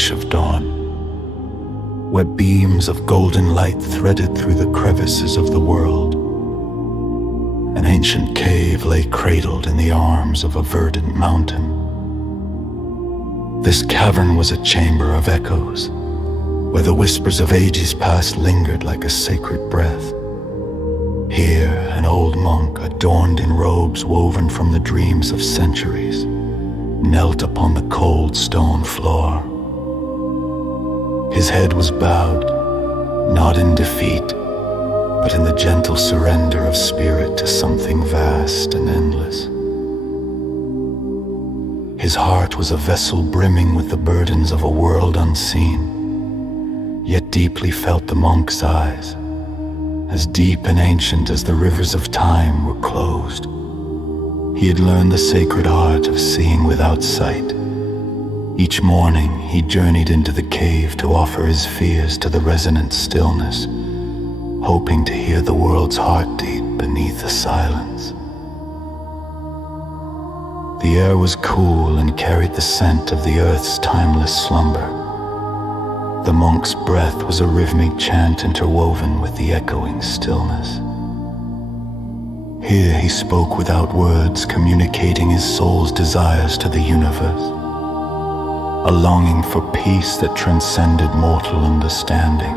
rush of dawn, where beams of golden light threaded through the crevices of the world. An ancient cave lay cradled in the arms of a verdant mountain. This cavern was a chamber of echoes, where the whispers of ages past lingered like a sacred breath. Here, an old monk, adorned in robes woven from the dreams of centuries, knelt upon the cold stone floor. His head was bowed, not in defeat, but in the gentle surrender of spirit to something vast and endless. His heart was a vessel brimming with the burdens of a world unseen, yet deeply felt the monk's eyes, as deep and ancient as the rivers of time were closed. He had learned the sacred art of seeing without sight. Each morning he journeyed into the cave to offer his fears to the resonant stillness, hoping to hear the world's heartbeat beneath the silence. The air was cool and carried the scent of the earth's timeless slumber. The monk's breath was a rhythmic chant interwoven with the echoing stillness. Here he spoke without words, communicating his soul's desires to the universe, a longing for peace that transcended mortal understanding.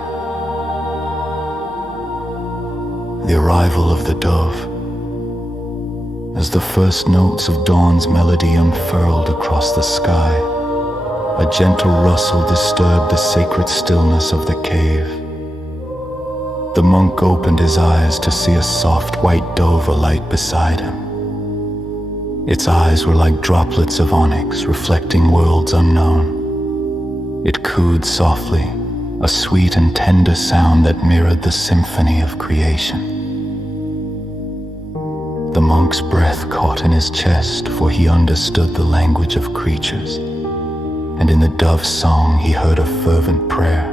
The arrival of the dove. As the first notes of dawn's melody unfurled across the sky, a gentle rustle disturbed the sacred stillness of the cave. The monk opened his eyes to see a soft white dove alight beside him. Its eyes were like droplets of onyx reflecting worlds unknown. It cooed softly, a sweet and tender sound that mirrored the symphony of creation. The monk's breath caught in his chest, for he understood the language of creatures, and in the dove's song he heard a fervent prayer.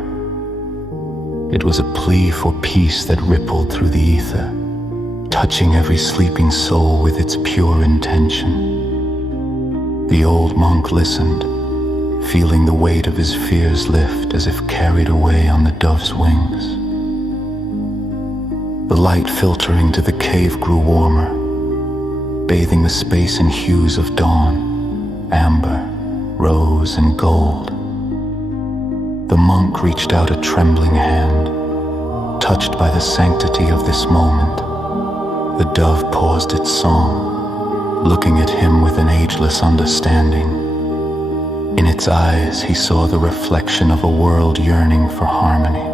It was a plea for peace that rippled through the ether, touching every sleeping soul with its pure intention. The old monk listened, feeling the weight of his fears lift as if carried away on the dove's wings. The light filtering to the cave grew warmer, bathing the space in hues of dawn, amber, rose, and gold. The monk reached out a trembling hand, touched by the sanctity of this moment. The dove paused its song, looking at him with an ageless understanding. In its eyes he saw the reflection of a world yearning for harmony,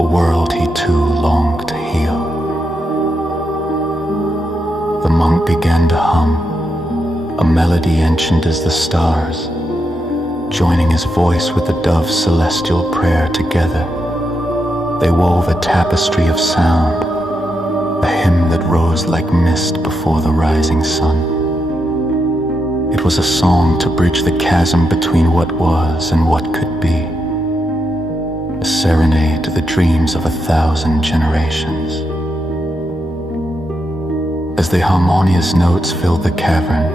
a world he too longed to heal. The monk began to hum, a melody ancient as the stars, joining his voice with the dove's celestial prayer together. They wove a tapestry of sound, a hymn that rose like mist before the rising sun. It was a song to bridge the chasm between what was and what could be, a serenade to the dreams of 1,000 generations. As the harmonious notes filled the cavern,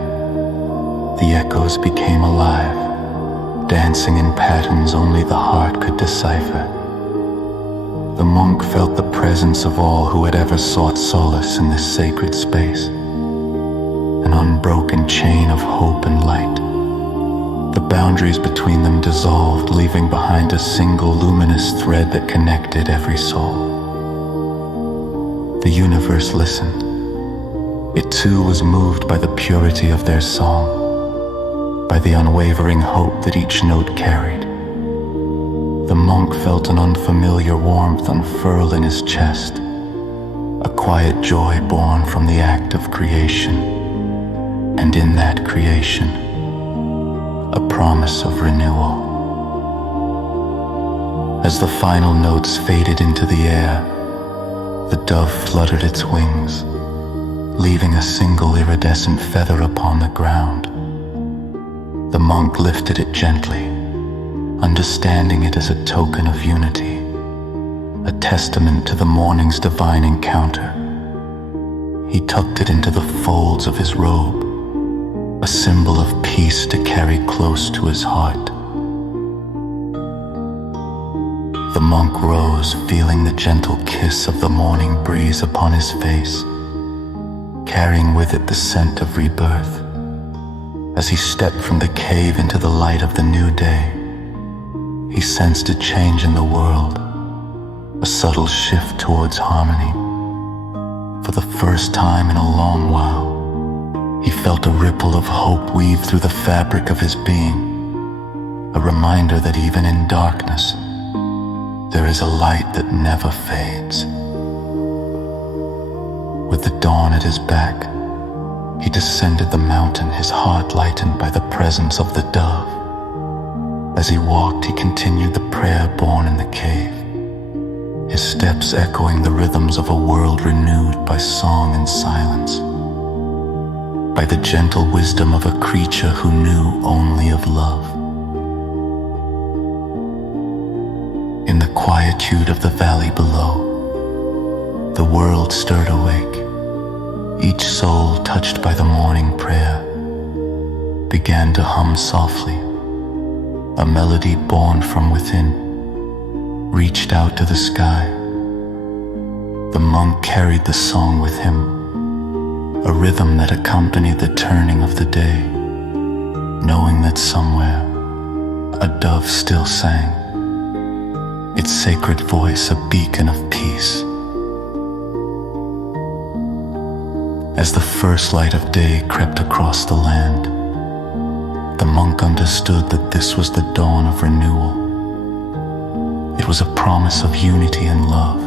the echoes became alive, dancing in patterns only the heart could decipher. The monk felt the presence of all who had ever sought solace in this sacred space, an unbroken chain of hope and light. The boundaries between them dissolved, leaving behind a single luminous thread that connected every soul. The universe listened. It too was moved by the purity of their song, by the unwavering hope that each note carried. The monk felt an unfamiliar warmth unfurl in his chest, a quiet joy born from the act of creation, and in that creation, a promise of renewal. As the final notes faded into the air, the dove fluttered its wings, leaving a single iridescent feather upon the ground. The monk lifted it gently, understanding it as a token of unity, a testament to the morning's divine encounter. He tucked it into the folds of his robe, a symbol of peace to carry close to his heart. The monk rose, feeling the gentle kiss of the morning breeze upon his face, carrying with it the scent of rebirth. As he stepped from the cave into the light of the new day, he sensed a change in the world, a subtle shift towards harmony. For the first time in a long while, he felt a ripple of hope weave through the fabric of his being, a reminder that even in darkness, there is a light that never fades. With the dawn at his back, he descended the mountain, his heart lightened by the presence of the dove. As he walked, he continued the prayer born in the cave, his steps echoing the rhythms of a world renewed by song and silence, by the gentle wisdom of a creature who knew only of love. In the quietude of the valley below, the world stirred awake. Each soul, touched by the morning prayer, began to hum softly. A melody born from within reached out to the sky. The monk carried the song with him, a rhythm that accompanied the turning of the day, knowing that somewhere a dove still sang, its sacred voice a beacon of peace. As the first light of day crept across the land, the monk understood that this was the dawn of renewal. It was a promise of unity and love,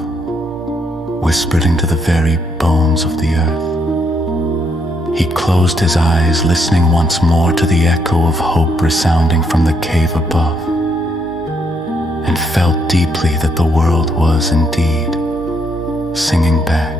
whispered into the very bones of the earth. He closed his eyes, listening once more to the echo of hope resounding from the cave above, and felt deeply that the world was indeed singing back.